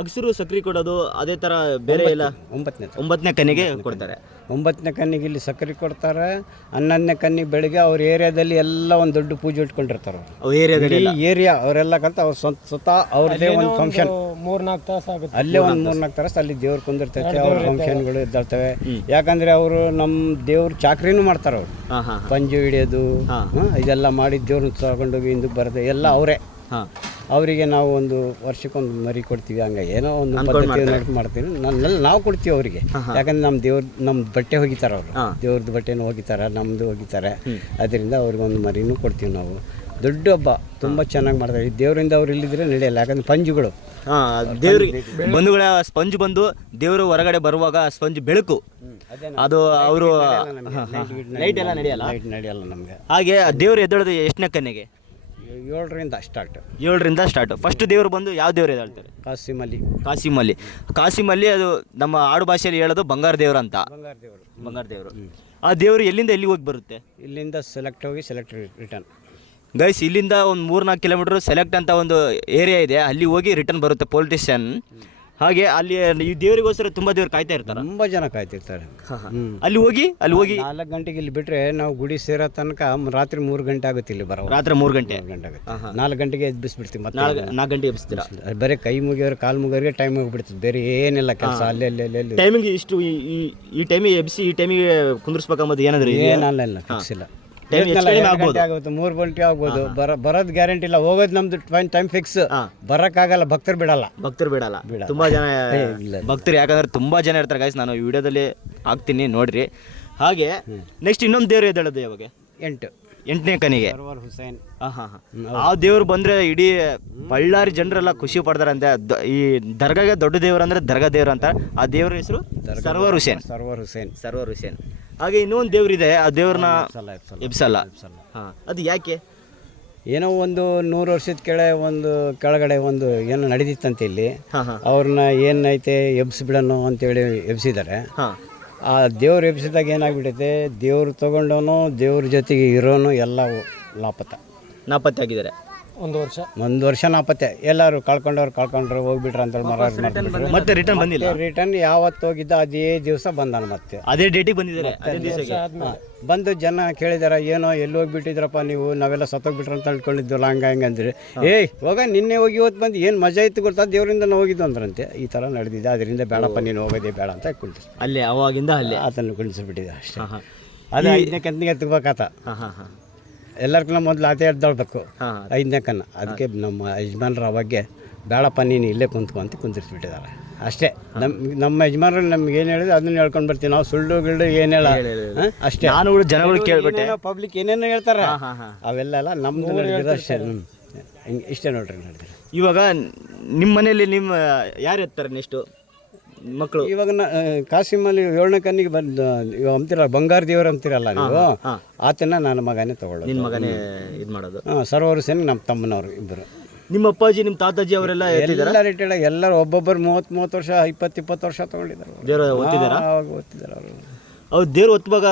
ಅಗಸರು ಸಕ್ರಿ ಕೊಡೋದು ಅದೇ ಥರ ಬೇರೆ ಇಲ್ಲ ಒಂಬತ್ತನೇ ಒಂಬತ್ತನೇ ಕನೆಗೆ ಕೊಡ್ತಾರೆ. ಒಂಬತ್ತನೇ ಕನ್ನಿಗೆ ಇಲ್ಲಿ ಸಕ್ಕರೆ ಕೊಡ್ತಾರೆ ಹನ್ನೊಂದನೇ ಕನ್ನಿಗೆ ಬೆಳಿಗ್ಗೆ ಅವ್ರ ಏರಿಯಾದಲ್ಲಿ ಎಲ್ಲ ಒಂದು ದೊಡ್ಡ ಪೂಜೆ ಇಟ್ಕೊಂಡಿರ್ತಾರೆ ಅವ್ರು. ಏರಿಯಾದಲ್ಲಿ ಏರಿಯಾ ಅವರೆಲ್ಲ ಕಲ್ತು ಅವ್ರ ಸ್ವಂತ ಸ್ವತಃ ಅವ್ರದ್ದೇ ಒಂದು ಫಂಕ್ಷನ್ ಮೂರ್ನಾಲ್ಕು ತಾಸು ಆಗುತ್ತೆ. ಅಲ್ಲೇ ಒಂದು ಮೂರ್ನಾಲ್ಕು ತಾಸು. ಅಲ್ಲಿ ದೇವ್ರು ಕುಂದಿರ್ತೈತೆ ಅವ್ರ ಫಂಕ್ಷನ್ಗಳು ಇದ್ದಾಳ್ತವೆ. ಯಾಕಂದ್ರೆ ಅವರು ನಮ್ಮ ದೇವ್ರ ಚಾಕ್ರಿನೂ ಮಾಡ್ತಾರೆ ಅವ್ರು. ಹಾಂ ಹಾಂ ಪಂಜು ಹಿಡಿಯೋದು ಇದೆಲ್ಲ ಮಾಡಿ ದೇವ್ರನ್ನ ತಗೊಂಡೋಗಿ ಹಿಂದಕ್ಕೆ ಬರೋದು ಎಲ್ಲ ಅವರೇ. ಹಾಂ. ಅವರಿಗೆ ನಾವು ಒಂದು ವರ್ಷಕ್ಕೊಂದು ಮರಿ ಕೊಡ್ತೀವಿ ಹಂಗೆ ಏನೋ ಒಂದು ಪದ್ಧತಿ ಮಾಡ್ತೀವಿ. ನನ್ನೆಲ್ಲ ನಾವು ಕೊಡ್ತೀವಿ ಅವರಿಗೆ. ಯಾಕಂದ್ರೆ ನಮ್ಮ ದೇವ್ರ ನಮ್ಮ ಬಟ್ಟೆ ಹೋಗಿತಾರೆ ಅವರು. ದೇವ್ರದ್ದು ಬಟ್ಟೆನೂ ಹೋಗಿತಾರೆ ನಮ್ಮದು ಹೋಗಿತಾರೆ. ಅದರಿಂದ ಅವ್ರಿಗೊಂದು ಮರಿನೂ ಕೊಡ್ತೀವಿ ನಾವು. ದೊಡ್ಡ ಹಬ್ಬ. ತುಂಬ ಚೆನ್ನಾಗಿ ಮಾಡ್ತಾರೆ. ಈ ದೇವರಿಂದ ಅವ್ರು ಇಲ್ಲಿದ್ರೆ ನಡೆಯಲ್ಲ. ಯಾಕಂದ್ರೆ ಪಂಜುಗಳು. ದೇವ್ರಿಗೆ ಬಂಧುಗಳ ಸ್ಪಂಜ್ ಬಂದು ದೇವರು ಹೊರಗಡೆ ಬರುವಾಗ ಸ್ಪಂಜ್ ಬೆಳಕು. ಅದು ಅವರು ಲೈಟ್ ಎಲ್ಲ ನಡೆಯಲ್ಲ? ನಡೆಯಲ್ಲ ನಮಗೆ. ಹಾಗೆ ದೇವ್ರು ಎದ್ದೇಳೋದು ಎಷ್ಟನೇ ಕನ್ನೆಗೆ ಏಳರಿಂದ ಸ್ಟಾರ್ಟ್ ಏಳರಿಂದ ಸ್ಟಾರ್ಟ್ ಫಸ್ಟ್ ದೇವರು ಬಂದು ಯಾವ ದೇವರು ಹೇಳ್ತಾರೆ? ಕಾಸಿಮಲ್ಲಿ. ಕಾಸಿಮಲ್ಲಿ. ಕಾಸಿಮಲ್ಲಿ ಅದು ನಮ್ಮ ಆಡು ಭಾಷೆಯಲ್ಲಿ ಹೇಳೋದು ಬಂಗಾರ ದೇವರು ಅಂತ. ಬಂಗಾರ ದೇವರು. ಬಂಗಾರ ದೇವರು. ಆ ದೇವರು ಎಲ್ಲಿಂದ ಎಲ್ಲಿ ಹೋಗಿ ಬರುತ್ತೆ? ಇಲ್ಲಿಂದ ಸೆಲೆಕ್ಟ್ ಹೋಗಿ ಸೆಲೆಕ್ಟ್ ರಿಟರ್ನ್ ಗೈಸ್ ಇಲ್ಲಿಂದ ಒಂದು ಮೂರ್ನಾಲ್ಕು ಕಿಲೋಮೀಟರ್ ಸೆಲೆಕ್ಟ್ ಅಂತ ಒಂದು ಏರಿಯಾ ಇದೆ. ಅಲ್ಲಿ ಹೋಗಿ ರಿಟರ್ನ್ ಬರುತ್ತೆ ಪೊಲೀಸ್ ಸ್ಟೇಷನ್ ಹಾಗೆ ಅಲ್ಲಿ ಈ ದೇವರಿಗೋಸ್ಕರ ತುಂಬಾ ದೇವ್ರು ಕಾಯ್ತಾ ಇರ್ತಾರೆ? ತುಂಬಾ ಜನ ಕಾಯ್ತಿರ್ತಾರೆ. ಅಲ್ಲಿ ಹೋಗಿ ಅಲ್ಲಿ ಹೋಗಿ ನಾಲ್ಕು ಗಂಟೆಗೆ ಇಲ್ಲಿ ಬಿಟ್ರೆ ನಾವು ಗುಡಿ ಸೇರೋ ತನಕ ರಾತ್ರಿ ಮೂರು ಗಂಟೆ ಆಗುತ್ತೆ ಇಲ್ಲಿ ಬರೋ ರಾತ್ರಿ ಮೂರು ಗಂಟೆ? ಗಂಟೆ ಆಗುತ್ತೆ. ನಾಲ್ಕು ಗಂಟೆಗೆ ಎಬ್ಬಿಸ್ಬಿಡ್ತೀವಿ ಮತ್ತೆ. ನಾಲ್ಕು ಗಂಟೆ ಎಬ್ಬಿಸ್ತೀರಾ? ಬರೀ ಕೈ ಮುಗಿಯೋರು ಕಾಲು ಮುಗಿಯೋರಿಗೆ ಟೈಮ್ ಹೋಗ್ಬಿಡ್ತದೆ. ಬೇರೆ ಏನಿಲ್ಲ ಕೆಲಸ ಅಲ್ಲಿ ಅಲ್ಲಿ ಅಲ್ಲಿ ಟೈಮಿಂಗ್ ಇಷ್ಟು ಈ- ಈ ಟೈಮಿಗೆ ಎಬ್ಬಿಸಿ ಈ ಟೈಮಿಗೆ ಕುಂದಿರ್ಸ್ಬೇಕಂಬುದು ಏನಾದ್ರು? ಏನಲ್ಲ ಇಲ್ಲ ಫಿಕ್ಸ್ ಇಲ್ಲ. ಆಗುತ್ತೆ ಮೂರು ಗಂಟೆ ಆಗ್ಬೋದು ಬರ ಬರೋದು ಗ್ಯಾರಂಟಿ ಇಲ್ಲ. ಹೋಗೋದು ನಮ್ದು ಟೈಮ್ ಫಿಕ್ಸ್ ಬರೋಕ್ಕಾಗಲ್ಲ ಭಕ್ತರು ಬಿಡಲ್ಲ. ಭಕ್ತರು ಬಿಡಲ್ಲ. ತುಂಬಾ ಜನ ಭಕ್ತರು ಯಾಕಂದ್ರೆ ತುಂಬಾ ಜನ ಇರ್ತಾರೆ ಗಾಯ್ಸ್ ನಾನು ವಿಡಿಯೋದಲ್ಲಿ ಹಾಕ್ತೀನಿ ನೋಡ್ರಿ. ಹಾಗೆ ನೆಕ್ಸ್ಟ್ ಇನ್ನೊಂದು ದೇವ್ರು ಎದ್ದೇಳೋದು ಇವಾಗ ಎಂಟು. ಎಂಟನೇ ಕನಿಗೆ ಹುಸೇನ್. ಆ. ದೇವ್ರು ಬಂದ್ರೆ ಇಡೀ ಬಳ್ಳಾರಿ ಜನರೆಲ್ಲ ಖುಷಿ ಪಡ್ತಾರಂತೆ ಈ ದರ್ಗಾಗೆ ದೊಡ್ಡ ದೇವ್ರು ಅಂದ್ರೆ ದರ್ಗಾ ದೇವ್ರು ಅಂತ. ಆ ದೇವ್ರ ಹೆಸರು server Hussain. Server Hussain. Server Hussain. ಹಾಗೆ ಇನ್ನೊಂದು ದೇವ್ರಿದೆ ಆ ದೇವ್ರನ್ನ ಸಲ ಸಲ ಎಬ್ಸಲ್ಲ ಹಾಂ ಅದು ಯಾಕೆ? ಏನೋ ಒಂದು ನೂರು ವರ್ಷದ ಕೆಳಗೆ ಒಂದು ಕೆಳಗಡೆ ಒಂದು ಏನೋ ನಡೀತಿತ್ತಂತೆ ಇಲ್ಲಿ. ಹಾ ಹಾ. ಅವ್ರನ್ನ ಏನೈತೆ ಎಬ್ಸಿಬಿಡೋಣ ಅಂತೇಳಿ ಎಬ್ಸಿದ್ದಾರೆ. ಹಾ. ಆ ದೇವ್ರು ಎಬ್ಸಿದಾಗ ಏನಾಗ್ಬಿಟ್ಟೈತೆ ದೇವ್ರು ತೊಗೊಂಡೋನು ದೇವ್ರ ಜೊತೆಗೆ ಇರೋನು ಎಲ್ಲ ಲಾಪತ. ನಾಪತ್ತೆ ಆಗಿದ್ದಾರೆ. ಒಂದು ವರ್ಷ. ಒಂದು ವರ್ಷ ನಾಪತ್ತೆ. ಎಲ್ಲರೂ ಕಳ್ಕೊಂಡವ್ರು ಕಳ್ಕೊಂಡ್ರು ಹೋಗ್ಬಿಟ್ರು ಅಂತ ಮರ ಮತ್ತೆ ರಿಟರ್ನ್ ಬಂದಿಲ್ಲ? ರಿಟರ್ನ್ ಯಾವತ್ತು ಹೋಗಿದ್ದ ಅದೇ ದಿವಸ ಬಂದಾನ ಮತ್ತೆ. ಅದೇ ಡೇಟಿಗೆ ಬಂದಿದ್ದಾರೆ ಅದೇ ದಿವಸಕ್ಕೆ? ಬಂದು ಜನ ಕೇಳಿದಾರ ಏನೋ ಎಲ್ಲಿ ಹೋಗ್ಬಿಟ್ಟಿದ್ರಪ್ಪ ನೀವು? ನಾವೆಲ್ಲ ಸತ್ತೋಗ್ಬಿಟ್ರು ಅಂತ ಅನ್ಕೊಂಡಿದ್ವಲ್ಲ ಹಂಗ ಹಂಗೆ ಅಂದ್ರೆ. ಏಯ್ ಹೋಗ ನಿನ್ನೆ ಹೋಗಿ ಇವತ್ತು ಬಂದು ಏನು ಮಜಾ ಇತ್ತು ಗೊತ್ತಾ? ದೇವರಿಂದ ನಾವು ಹೋಗಿದ್ದು ಅಂದ್ರಂತೆ. ಈ ಥರ ನಡೆದಿದೆ. ಅದರಿಂದ ಬೇಡಪ್ಪ ನೀನು ಹೋಗೋದೇ ಬೇಡ ಅಂತ ಕುಳಿತು ಅಲ್ಲೇ ಅವಾಗಿಂದ ಅಲ್ಲೇ? ಆತನ ಕುಳಿಸ್ಬಿಟ್ಟಿದೆ ಅಷ್ಟೇ. ಅದೇ ಐದನೇ ಕಂತಿಗೆ ಎತ್ತಬೇಕಾತ ಹಾಂ ಹಾ ಹಾ. ಎಲ್ಲರಿಗೂ ಮೊದಲು ಆತ ಎದ್ದೇಳ್ಬೇಕು. ಐದನೇ ಕನ್ನ ಅದಕ್ಕೆ ನಮ್ಮ ಯಜಮಾನ್ರ ಅವಾಗೆ ಬೇಡಪ್ಪ ನೀನು ಇಲ್ಲೇ ಕುಂತ್ಕೊ ಅಂತ ಕುಂದಿರ್ಸ್ಬಿಟ್ಟಿದ್ದಾರೆ. ಅಷ್ಟೇ. ನಮ್ಮ ನಮ್ಮ ಯಜಮಾನ್ರು ನಮ್ಗೆ ಏನು ಹೇಳಿದ್ರು ಅದನ್ನ ಹೇಳ್ಕೊಂಡು ಬರ್ತೀವಿ. ನಾವು ಸುಳ್ಳು ಗಿಳ್ಳು ಏನು ಹೇಳ? ಅಷ್ಟೇ. ನಾನು ಜನಗಳು ಕೇಳ್ಬಿಟ್ಟೆ. ಪಬ್ಲಿಕ್ ಏನೇನು ಹೇಳ್ತಾರೆ. ಅವೆಲ್ಲ ಅಲ್ಲ ನಮ್ದು ಅಷ್ಟೇ. ಇಷ್ಟೇ ನೋಡ್ರಿ ನಡೆದಿರೋ ಇವಾಗ ನಿಮ್ಮ ಮನೆಯಲ್ಲಿ ನಿಮ್ಮ ಯಾರು ಇರ್ತಾರೆ ನೆಕ್ಸ್ಟು ಮಕ್ಕಳು. ಇವಾಗ ನ- ಆ, ಕಾಸಿಮಲ್ಲಿ ಏಳನೇ ಕನ್ನಿಗೆ ಬಂದ ಇವಾಗ ಅಂತೀರಲ್ಲ ಬಂಗಾರ ದೇವರು ಅಂತೀರಲ್ಲ ನೀವು? ಆತನ ನನ್ನ ಮಗನೇ ತಗೊಳ್ಳೋದು. ನಿಮ್ಮ ಮಗನೇ ಇದು ಮಾಡೋದು. ಹಾಂ ಸರ್ವರು ಸೇನೆ ನಮ್ಮ ತಮ್ಮನವರು ಇಬ್ಬರು. ನಿಮ್ಮ ಅಪ್ಪಾಜಿ ನಿಮ್ಮ ತಾತಾಜಿ ಅವರೆಲ್ಲ ಎಲ್ಲ ರಿಟೈರ್ಡ್ ಎಲ್ಲರೂ ಒಬ್ಬೊಬ್ಬರು ಮೂವತ್ತು ಮೂವತ್ತು ವರ್ಷ ಇಪ್ಪತ್ತು ಇಪ್ಪತ್ತು ವರ್ಷ ತಗೊಂಡಿದ್ದಾರೆ ದೇವರು ಒತ್ತಿದಾರ ಆವಾಗ ಓದ್ತಿದ್ದಾರೆ ಅವರು. ಅವ್ರು ದೇವ್ರು ಒತ್ತುವಾಗ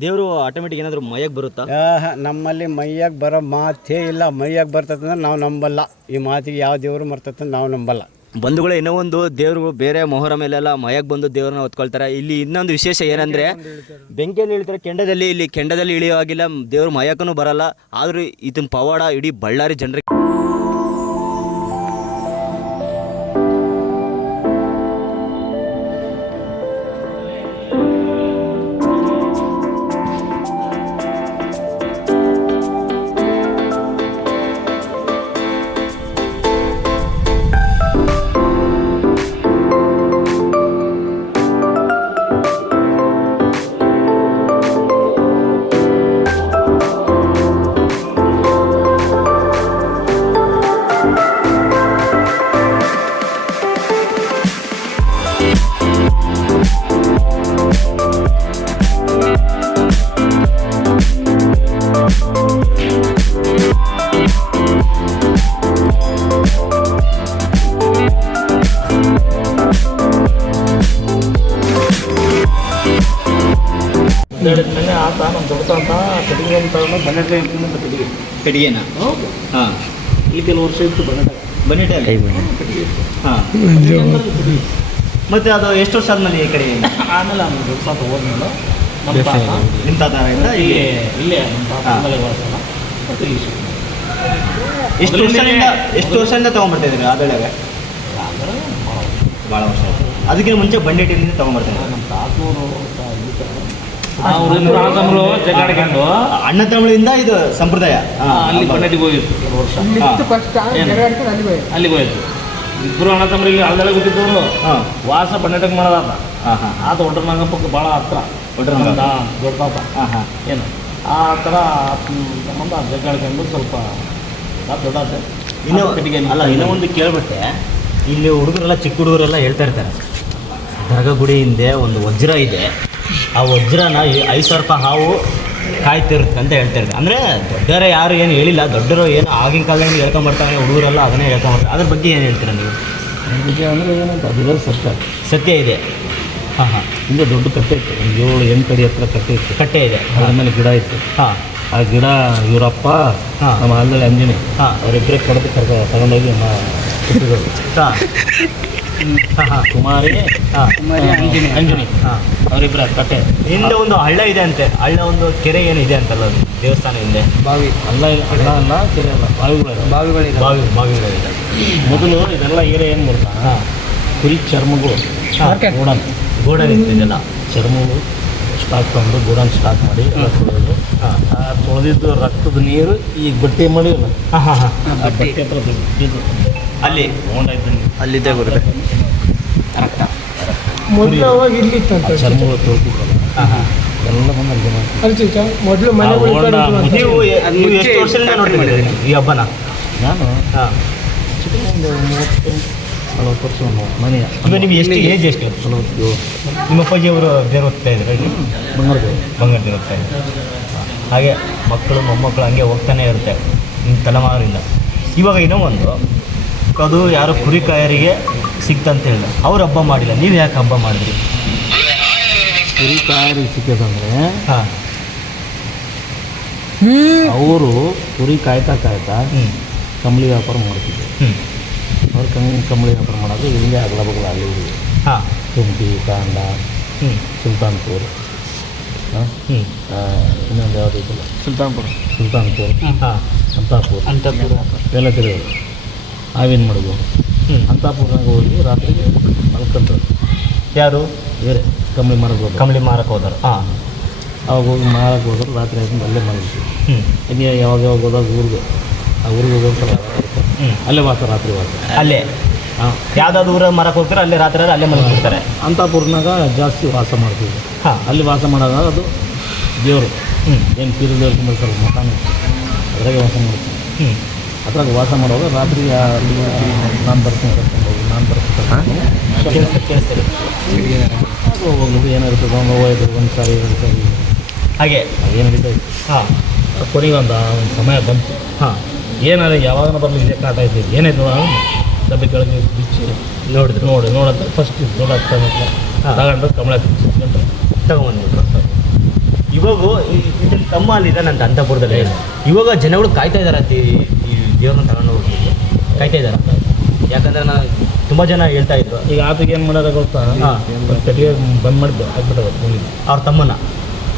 ದೇವರು ಆಟೋಮೆಟಿಕ್ ಏನಾದರೂ ಮೈಯಾಗ ಬರುತ್ತಾ? ಆಹಾ, ನಮ್ಮಲ್ಲಿ ಮೈಯಾಗ ಬರೋ ಮಾತೇ ಇಲ್ಲ. ಮೈಯಾಗ ಬರ್ತದಂದ್ರೆ ನಾವು ನಂಬಲ್ಲ. ಈ ಮಾತಿಗೆ ಯಾವ ದೇವರು ಮರ್ತಂದ್ರೆ ನಾವು ನಂಬಲ್ಲ. ಬಂಧುಗಳು ಏನೋ ಒಂದು ದೇವರು ಬೇರೆ ಮೊಹರ ಮೇಲೆಲ್ಲ ಮಯಕ್ಕೆ ಬಂದು ದೇವ್ರನ್ನ ಹೊತ್ಕೊಳ್ತಾರೆ. ಇಲ್ಲಿ ಇನ್ನೊಂದು ವಿಶೇಷ ಏನಂದ್ರೆ ಬೆಂಕಿಯಲ್ಲಿ ಇಳಿತಾರೆ. ಕೆಂಡದಲ್ಲಿ ಇಲ್ಲಿ ಕೆಂಡದಲ್ಲಿ ಇಳಿಯೋ ಆಗಿಲ್ಲ ದೇವ್ರ ಮಯಕ್ಕೂ ಬರಲ್ಲ. ಆದರೂ ಇದನ್ನ ಪವಾಡ ಇಡೀ ಬಳ್ಳಾರಿ ಜನರಿಗೆ ಬನ್ನಟ ಇರ್ತಕ್ಕಂಥ ಕಟ್ಟಿಗೆ. ಕಟ್ಟಿಗೆನ? ಹೌದು. ಹಾಂ. ಇಲ್ಲಿ ಕೆಲವು ವರ್ಷ ಇತ್ತು ಬನ್ನಟ ಹಾಂ ಮತ್ತೆ ಅದು ಎಷ್ಟು ವರ್ಷ ಆದ್ಮೇಲೆ ಈ ಕಡೆ ಆಮೇಲೆ ಆಮೇಲೆ ದೊಡ್ಡ ಹೋದ್ಮೇಲೆ ನಮ್ಮ ತಾತ ನಿಮ್ಮ ತಾತರಿಂದ ಇಲ್ಲೇ ಇಲ್ಲಿ ಇಲ್ಲೇ ನಮ್ಮ ತಾತ ಆಮೇಲೆ ಮತ್ತು ಇಲ್ಲಿ ಎಷ್ಟು ವರ್ಷದಿಂದ ಎಷ್ಟು ವರ್ಷದಿಂದ ತೊಗೊಂಡ್ಬರ್ತಿದ್ರಿ ಆ ಬೆಳೆಗೆ? ಭಾಳ ವರ್ಷ ಆಯ್ತು. ಅದಕ್ಕಿಂತ ಮುಂಚೆ ಬಂಡೇಟಿಯಿಂದ ತೊಗೊಂಡ್ಬರ್ತೀನಿ ನಮ್ಮ ತಾತೂರು ಅಣ್ಣತಮ್ಮರು ಜಗಾಡ್ಕೊಂಡು ಅಣ್ಣ ತಮಿಳಿಂದ ಇದು ಸಂಪ್ರದಾಯ. ಅಲ್ಲಿ ಬನ್ನಟಿಗೆ ಹೋಗಿತ್ತು ಎರಡು ವರ್ಷ? ಅಲ್ಲಿಗೆ ಹೋಯ್ತು. ಇಬ್ಬರು ಅಣ್ಣ ತಮ್ಮ ಇಲ್ಲಿ ಹಳ್ದಳೆ ಬಿಟ್ಟಿದ್ದವರು ವಾಸ ಬನ್ನಟಕ್ಕೆ ಮಾಡೋದಾತ ಹಾ ಹಾಂ ಆತ ಒಡ್ರ ನಂಗಪ್ಪಕ್ಕೆ ಭಾಳ ಹತ್ರ. ಒಡ್ರ ಹಾಂ ಏನು? ಆ ಥರ ಸಂಬಂಧ ಜಗ್ಗಾಡ್ಕೊಂಡು ಸ್ವಲ್ಪ ಆತ ಇನ್ನೂ ಅಲ್ಲ ಇನ್ನೂ ಒಂದು ಕೇಳ್ಬಿಟ್ಟೆ. ಇಲ್ಲಿ ಹುಡುಗರೆಲ್ಲ ಚಿಕ್ಕ ಹುಡುಗರೆಲ್ಲ ಹೇಳ್ತಾ ಇರ್ತಾರೆ. ದರ್ಗಾ ಗುಡಿ ಹಿಂದೆ ಒಂದು ವಜ್ರ ಇದೆ. ಆ ವಜ್ರನ ಈ- ಐದು ಸಾವಿರ ರೂಪಾಯಿ ಹಾವು ಕಾಯ್ತಿರುತ್ತೆ ಅಂತ ಹೇಳ್ತಾ ಇರ್ತಾರೆ ಅಂದರೆ ದೊಡ್ಡವರೇ ಯಾರು ಏನು ಹೇಳಿಲ್ಲ ದೊಡ್ಡರು ಏನು ಆಗಿನ ಕಾಲದಲ್ಲಿ ಹೇಳ್ಕೊಂಬರ್ತಾರೆ ಹುಡುಗರೆಲ್ಲ ಅದನ್ನೇ ಹೇಳ್ಕೊಂಬರ್ತಾರೆ ಅದ್ರ ಬಗ್ಗೆ ಏನು ಹೇಳ್ತೀರ ನೀವು? ಬಗ್ಗೆ ಅಂದರೆ ಏನಂತ ಅದಿರೋದು ಸತ್ಯ. ಸತ್ಯ ಇದೆ. ಹಾಂ ಹಾಂ. ಹಿಂದೆ ದೊಡ್ಡ ಕಟ್ಟೆ ಇತ್ತು. ಒಂದು ಏಳು ಎಂಟು ಅಡಿ ಹತ್ರ ಕಟ್ಟೆ ಇತ್ತು. ಕಟ್ಟೆ ಇದೆ. ಅದ್ರ ಮೇಲೆ ಗಿಡ ಇತ್ತು. ಹಾಂ. ಆ ಗಿಡ ಇವರಪ್ಪ ಹಾ. ನಮ್ಮ ಆಲ್ದಲ್ಲಿ ಅಂಜನಿ ಹಾಂ. ಅವರಿಬ್ಬರೇ ಕಡ್ದು ಕರ್ಕೊ ತಗೊಂಡೋಗಿ ನಮ್ಮ ಹಾಂ. ಹಾಂ ಹಾಂ ಕುಮಾರಿ ಹಾಂ ಅಂಜನಿ ಅಂಜನಿ ಅವರಿಬ್ಬರ ಕಟ್ಟೆ. ಹಿಂದೆ ಒಂದು ಹಳ್ಳ ಇದೆ ಅಂತೆ. ಹಳ್ಳ ಒಂದು ಕೆರೆ ಏನಿದೆ ಅಂತಲ್ಲ ಅದು ದೇವಸ್ಥಾನ ಹಿಂದೆ? ಬಾವಿ. ಅಲ್ಲ ಇಲ್ಲ- ಅಲ್ಲ ಅಲ್ಲ ಕೆರೆ ಅಲ್ಲ ಬಾವಿಗಳು ಬಾವಿಗಳಿದೆ. ಬಾವಿ ಬಾವಿಗಳಿದೆ. ಮೊದಲು ಇದೆಲ್ಲ ಏರಿಯಾ ಏನು ಗೊತ್ತಾ ಹಾಂ. ಕುರಿ ಚರ್ಮಗಳು ಗೋಡನ್. ಗೋಡನ್ ಗೋಡೆ ಇದೆಲ್ಲ. ಚರ್ಮಗಳು ಸ್ಟಾಕ್ ತಂದು ಗೋಡನ್ ಸ್ಟಾಕ್ ಮಾಡಿ ಎಲ್ಲ ತೊಳೆದು ಆ ತೊಳೆದಿದ್ದು ರಕ್ತದ ನೀರು ಈ ಬಟ್ಟೆ ಮಾಡಿ ಹಾಂ ಹಾಂ ಹಾಂ. ಆ ಬಟ್ಟೆ ಹತ್ರ ಅಲ್ಲಿ ಅಲ್ಲಿದ್ದೆ ಇದ್ದಂಗೆ ಅಲ್ಲಿದ್ದೇ ಬರುತ್ತೆ ಮೊದಲು ಅವಾಗ ಎಲ್ಲ ಬಂದು. ಮೊದಲು ಮನೆ ಆ ಹೋಂಡ ನೀವು ನೀವು ಎಷ್ಟು ವರ್ಷದಿಂದ ನೋಡ್ತಿದ್ದೀರಿ ಈ ಹಬ್ಬನ? ನಾನು ಹಾಂ. ಚಿಕ್ಕ ಒಂದು ಮೂವತ್ತು ನಲವತ್ತು ವರ್ಷ ಒಂದು ಮನೆಯ. ಈಗ ನಿಮ್ಗೆ ಎಷ್ಟು ಏಜ್ ಎಷ್ಟು? ನಲವತ್ತು. ನಿಮ್ಮ ಅಪ್ಪಾಜಿ ಅವರು ಬೇರೆ ಓದ್ತಾ ಇದ್ದಾರೆ ಬಂಗಾರದು ಬಂಗಾರದಲ್ಲಿ ಓದ್ತಾ ಇದ್ದಾರೆ ಹಾಗೆ ಮಕ್ಕಳು ಮೊಮ್ಮಕ್ಕಳು ಹಂಗೆ ಹೋಗ್ತಾನೆ ಇರುತ್ತೆ. ನಿಮ್ಮ ತಲೆಮಾರಿಂದ ಇವಾಗ ಇನ್ನೂ ಒಂದು ಅದು ಯಾರೋ ಕುರಿ ಕಾಯರಿಗೆ ಸಿಕ್ತಂತ ಹೇಳಿದ ಅವ್ರು ಹಬ್ಬ ಮಾಡಿಲ್ಲ. ನೀವು ಯಾಕೆ ಹಬ್ಬ ಮಾಡಿದ್ರಿ? ಕುರಿ ಕಾಯರಿಗೆ ಸಿಕ್ಕದಂದ್ರೆ ಹಾಂ. ಅವರು ಕುರಿ ಕಾಯ್ತಾ ಕಾಯ್ತಾ ಹ್ಞೂ ಕಂಬಳಿ ವ್ಯಾಪಾರ ಮಾಡ್ತಿದ್ರು. ಹ್ಞೂ ಅವ್ರು ಕಂ ಕಂಬಳಿ ವ್ಯಾಪಾರ ಮಾಡೋದು ಇಲ್ಲೇ ಅಗಲ ಬಗಲ ಅಲ್ಲಿ. ಹಾಂ. ತುಮಟಿ ಕಾಂಡ ಹ್ಞೂ ಸುಲ್ತಾನ್ಪುರ್. ಹಾಂ? ಇನ್ನೊಂದು ಯಾವುದು ಇದಿಲ್ಲ ಸುಲ್ತಾನ್ಪುರ. ಸುಲ್ತಾನ್ಪುರ್ ಹಾಂ. ಅಂತಾಪುರ್. ಅಂತಪುರ ಎಲ್ಲ ತಿರುಗೋದು. ನಾವೇನು ಮಾಡ್ಬೋದು? ಹ್ಞೂ ಅಂತಾಪುರ್ನಾಗ ಹೋಗಿ ರಾತ್ರಿಗೆ ಮಲ್ಕೊಂಡ್ರು. ಯಾರು? ಬೇರೆ. ಕಂಬಳಿ ಮಾರಕ್ಕೆ ಹೋದ್ರು. ಕಂಬಳಿ ಮಾರಕ್ಕೆ ಹೋದರು. ಹಾಂ. ಅವಾಗ ಹೋಗಿ ಮಾರಕ್ಕೆ ಹೋದ್ರು ರಾತ್ರಿ ಆಯ್ತು ಅಲ್ಲೇ ಮಾಡಿದ್ವಿ ಹ್ಞೂ ಇನ್ನು ಯಾವಾಗ ಯಾವಾಗ ಹೋದಾಗ ಊರಿಗೆ. ಆ ಊರಿಗೆ ಹೋಗೋದು ಹ್ಞೂ ಅಲ್ಲೇ ವಾಸ ರಾತ್ರಿ ವಾಸ. ಅಲ್ಲೇ? ಹಾಂ. ಯಾವ್ದಾದ್ರು ಊರ ಮರಕ್ಕೆ ಹೋಗ್ತಾರೆ? ಅಲ್ಲೇ ರಾತ್ರಿ ಆದರೆ ಅಲ್ಲೇ ಮಲಗಿರ್ತಾರೆ. ಅಂತಾಪುರ್ನಾಗ ಜಾಸ್ತಿ ವಾಸ ಮಾಡ್ತೀವಿ. ಹಾಂ. ಅಲ್ಲಿ ವಾಸ ಮಾಡೋದಾಗ ಅದು ದೇವರು. ಹ್ಞೂ ಏನು ಪೀರ ದೇವ್ರ ಸ್ವಲ್ಪ ಮಕಾನು ಅದ್ರಾಗೆ ವಾಸ ಮಾಡ್ತೀವಿ. ಹ್ಞೂ ಅದ್ರಾಗ ವಾಸ ಮಾಡುವಾಗ ರಾತ್ರಿ ನಾನು ಬರ್ತೀನಿ ಕರ್ಕೊಂಡು ಹೋಗಿ ನಾನು ಬರ್ತೀನಿ ಕರ್ಕೊಂಡು ಹೋಗಿ. ಹೋಗಿ ಅದು ಏನಿರ್ತದೆ ಒಂದು ಒಂದು ಸಾರಿ ಎರಡು ಸಾರಿ. ಹಾಗೆ? ಏನು ನಡೀತೈತೆ ಹಾಂ. ಕೊನೆಗೆ ಒಂದು ಒಂದು ಸಮಯ ಬಂತು. ಹಾಂ. ಏನಾದ್ರೆ ಯಾವಾಗ ಬರಲಿ ಇದೇ ಕಾಟ ಇದ್ದೀವಿ ಏನಾಯ್ತು ಡಬ್ಬಿ ಕೆಳಗೆ ಬಿಚ್ಚಿ ನೋಡಿದ್ರು. ನೋಡಿ ನೋಡಂತ ಫಸ್ಟ್ ಹಾ. ತಗೊಂಡು ಕಮಲ ಬಿಚ್ಚಿಸ್ಕೊಂಡ್ರೆ ತಗೊಂಬಂದ್ಬಿಟ್ರು ಇವಾಗ ತಮ್ಮ ಅಲ್ಲಿ ನನ್ನ ಅಂತಪುರದಲ್ಲಿ ಇವಾಗ ಜನಗಳು ಕಾಯ್ತಾ ಇದ್ದಾರೆ ಅಂತ ಈ ದೇವ್ರನ್ನ ತಗೊಂಡು ಹೋಗ್ಲಿಕ್ಕೆ ಕಾಯ್ತಾ ಇದ್ದಾರೆ. ಯಾಕಂದ್ರೆ ನಾನು ತುಂಬ ಜನ ಹೇಳ್ತಾ ಇದ್ರು. ಈಗ ಆತಗೆ ಏನು ಮಾಡೋದ ಗೊತ್ತಾ? ಹಾಂ. ಒಂದು ಪೆಟ್ಟಿಗೆ ಬಂದ್ ಮಾಡಿದ್ದು ಹಾಕ್ಬಿಟ್ಟವ ಅವ್ರ ತಮ್ಮನ.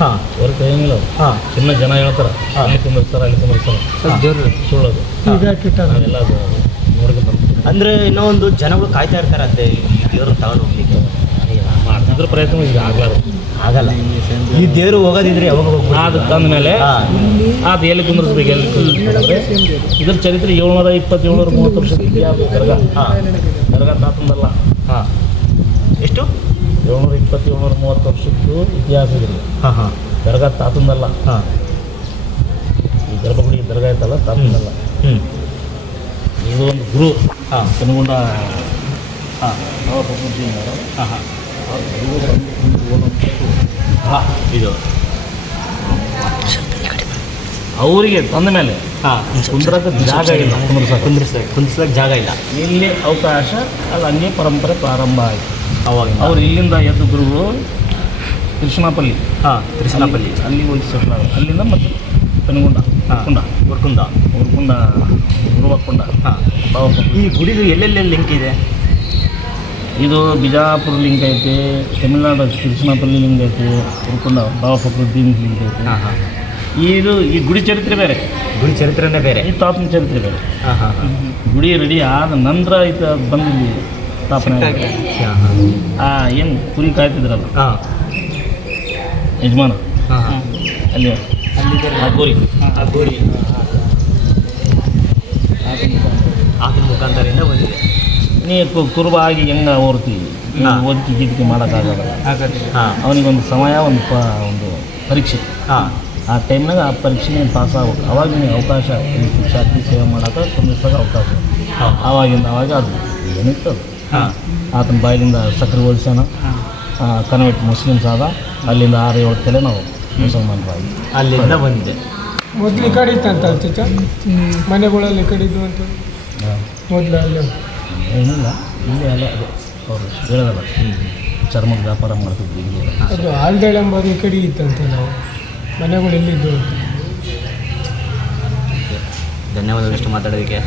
ಹಾಂ. ಅವ್ರ ಕೈಯಂಗಿಲ್ಲ ಹಾಂ. ಚಿನ್ನ ಜನ ಹೇಳ್ತಾರೆ ಹಾ. ಅಲ್ಲಿ ಕುಂದಿರ್ತಾರೆ ಅಲ್ಲಿ ಕುಂದಿರ್ತಾರೆ ಸುಳ್ಳೋದು. ಕಿಟ್ಟಾರ ನಾವೆಲ್ಲ ಅದು ನೋಡ್ಕೊಂಡು ಅಂದರೆ ಇನ್ನೂ ಒಂದು ಜನಗಳು ಕಾಯ್ತಾ ಇರ್ತಾರೆ ಅಂತೆ ಈ ದೇವ್ರನ್ನ ತಗೊಂಡು ಹೋಗ್ಲಿಕ್ಕೆ. ಮಾಡ್ತಿದ್ರು ಪ್ರಯತ್ನ ಈಗ ಆಗ್ಲಾರ್ದು. ಆಗಲ್ಲ. ಈ ದೇವರು ಹೋಗೋದಿದ್ರೆ ಯಾವಾಗ ಹೋಗ್ಬೋದು? ಅದು ತಂದ ಮೇಲೆ ಅದು ಎಲ್ಲಿ ಕುಂದ್ರಿಸ್ಬೇಕು ಎಲ್ಲಿ ಕುಂದಿರ್ಸ್ಬೇಕಂದ್ರೆ ಇದ್ರ ಚರಿತ್ರೆ ಏಳ್ನೂರ ಇಪ್ಪತ್ತೇಳ್ನೂರ ಮೂವತ್ತು ವರ್ಷದ ಇತಿಹಾಸ ದರ್ಗಾ. ಹಾಂ. ದರ್ಗಾ ತಾತಂದಲ್ಲ. ಹಾಂ. ಎಷ್ಟು? ಏಳ್ನೂರ ಇಪ್ಪತ್ತೇಳ್ನೂರ ಮೂವತ್ತು ವರ್ಷದ್ದು ಇತಿಹಾಸ ಇದೆ. ಹಾಂ ಹಾಂ. ದರ್ಗ ತಾತಂದಲ್ಲ. ಹಾಂ. ಈ ಗರ್ಭಗುಡಿ ದರ್ಗ ಐತಲ್ಲ ತಾತಂದಲ್ಲ. ಹ್ಞೂ ಇದು ಒಂದು ಗುರು. ಹಾಂ. ಕನಗುಂಡ ಹಾಂ. ಹಾಂ. ಹಾಂ. ಇದು. ಅವರಿಗೆ ತಂದ ಮೇಲೆ. ಹಾಂ. ಕುಂದ್ರಕ್ಕೆ ಜಾಗ ಇಲ್ಲ. ಕುಂದ್ರಿಸ ಕುಂದ್ರಿಸ್ಲಕ್ಕೆ ಜಾಗ ಇಲ್ಲ. ಇಲ್ಲಿ ಅವಕಾಶ ಅಲ್ಲಿ ಅನ್ಯ ಪರಂಪರೆ ಪ್ರಾರಂಭ ಆಯಿತು. ಅವಾಗ ಅವ್ರು ಇಲ್ಲಿಂದ ಎದ್ದು ಗುರುಗಳು ಕೃಷ್ಣಾಪಲ್ಲಿ. ಹಾಂ ಕೃಷ್ಣಾಪಲ್ಲಿ. ಅಲ್ಲಿ ಒಂದು ಸೆಟ್ಲ್ ಅಲ್ಲಿಂದ ಮತ್ತೆ ಪೆನುಗುಂಡ ಕುಂಡ ಗುರ್ಕುಂದ ಉರ್ಕುಂಡ ಗುರುವಕ್ಕುಂಡ ಹಾಂ. ಈ ಗುಡಿದು ಎಲ್ಲೆಲ್ಲೆಲ್ಲಿ ಲಿಂಕ್ ಇದೆ? ಇದು ಬಿಜಾಪುರ ಲಿಂಕ್ ಐತಿ ತಮಿಳ್ನಾಡು ಕೃಷ್ಣಪಲ್ಲಿ ಲಿಂಕ್ ಐತಿ ಉಳ್ಕೊಂಡ ಬಾಬಾ ಫಕ್ರುದ್ದೀನ್ ಲಿಂಕ್ ಐತಿ. ಹಾಂ ಹಾಂ. ಇದು ಈ ಗುಡಿ ಚರಿತ್ರೆ ಬೇರೆ. ಗುಡಿ ಚರಿತ್ರೆನೇ ಬೇರೆ. ಈ ತಾಪಿನ ಚರಿತ್ರೆ ಬೇರೆ. ಹಾಂ ಹಾಂ. ಗುಡಿ ರೆಡಿ ಆದ ನಂತರ ಈತ ಅದು ಬಂದು ಇಲ್ಲಿ ಸ್ಥಾಪನೆ ಆ ಏನು ಕುರಿ ಕಾಯ್ತಿದ್ರಲ್ಲ? ಹಾಂ. ಯಜಮಾನ. ಹಾಂ ಹಾಂ. ಅಲ್ಲಿ ಅಗೋರಿ ಆ ಗೋರಿ. ಆತನ ಮುಖಾಂತರದಿಂದ ಬಂದಿದೆ. ನೀ ಕು- ಕುರುಬ ಆಗಿ ಹೆಂಗ ಓರ್ತೀವಿ ಓದ್ಕಿ ಗೀದಿಕೆ ಮಾಡೋಕ್ಕಾಗಲ್ಲ. ಹಾಂ. ಅವನಿಗೊಂದು ಸಮಯ ಒಂದು ಪ ಒಂದು ಪರೀಕ್ಷೆ. ಹಾಂ. ಆ ಟೈಮ್ನಾಗ ಆ ಪರೀಕ್ಷೆ ನೀನು ಪಾಸ್ ಆಗ್ಬೇಕು. ಅವಾಗ ನಿನಗೆ ಅವಕಾಶ ಈ ಶಿಕ್ಷಾರ್ಥಿ ಸೇವೆ ಮಾಡೋಕೆ ತುಂಬಿಸಾಗ ಅವಕಾಶ. ಆವಾಗಿಂದ ಅವಾಗ ಅದು ಏನಿತ್ತು ಅದು. ಹಾಂ. ಆತನ ಬಾಯಿಲಿಂದ ಸಕ್ಕರೆ ಓದಿಸೋಣ ಕನ್ವರ್ಟ್ ಮುಸ್ಲಿಮ್ಸ್ ಆದ. ಅಲ್ಲಿಂದ ಆರು ಏಳು ತಲೆ ನಾವು ಮುಸಲ್ಮಾನರಾಗಿ. ಅಲ್ಲಿಂದ ಬಂದಿದೆ. ಮೊದ್ಲು ಈ ಕಡೆ ಇತ್ತಂತ ಚಿಚ್ಚ ಮನೆಗಳಲ್ಲಿ ಕಡಿದು ಅಂತ? ಮೊದಲು ಅಲ್ಲಿ? ಏನಿಲ್ಲ ಇಲ್ಲಿ ಅಲ್ಲ ಅದು. ಅವರು ಹೇಳೋದಲ್ಲ. ಚರ್ಮದ ವ್ಯಾಪಾರ ಮಾಡ್ತಿದ್ವಿ ಇಲ್ಲಿ. ಅದು ಆಲ್ದಳೆ ಎಂಬುದು ಈ ಕಡೆ ಇತ್ತಂತೆ ನಾವು. ಮನೆಗಳು ಎಲ್ಲಿದ್ದು ಅಂತ ಧನ್ಯವಾದಗಳು ಇಷ್ಟು ಮಾತಾಡೋದಕ್ಕೆ.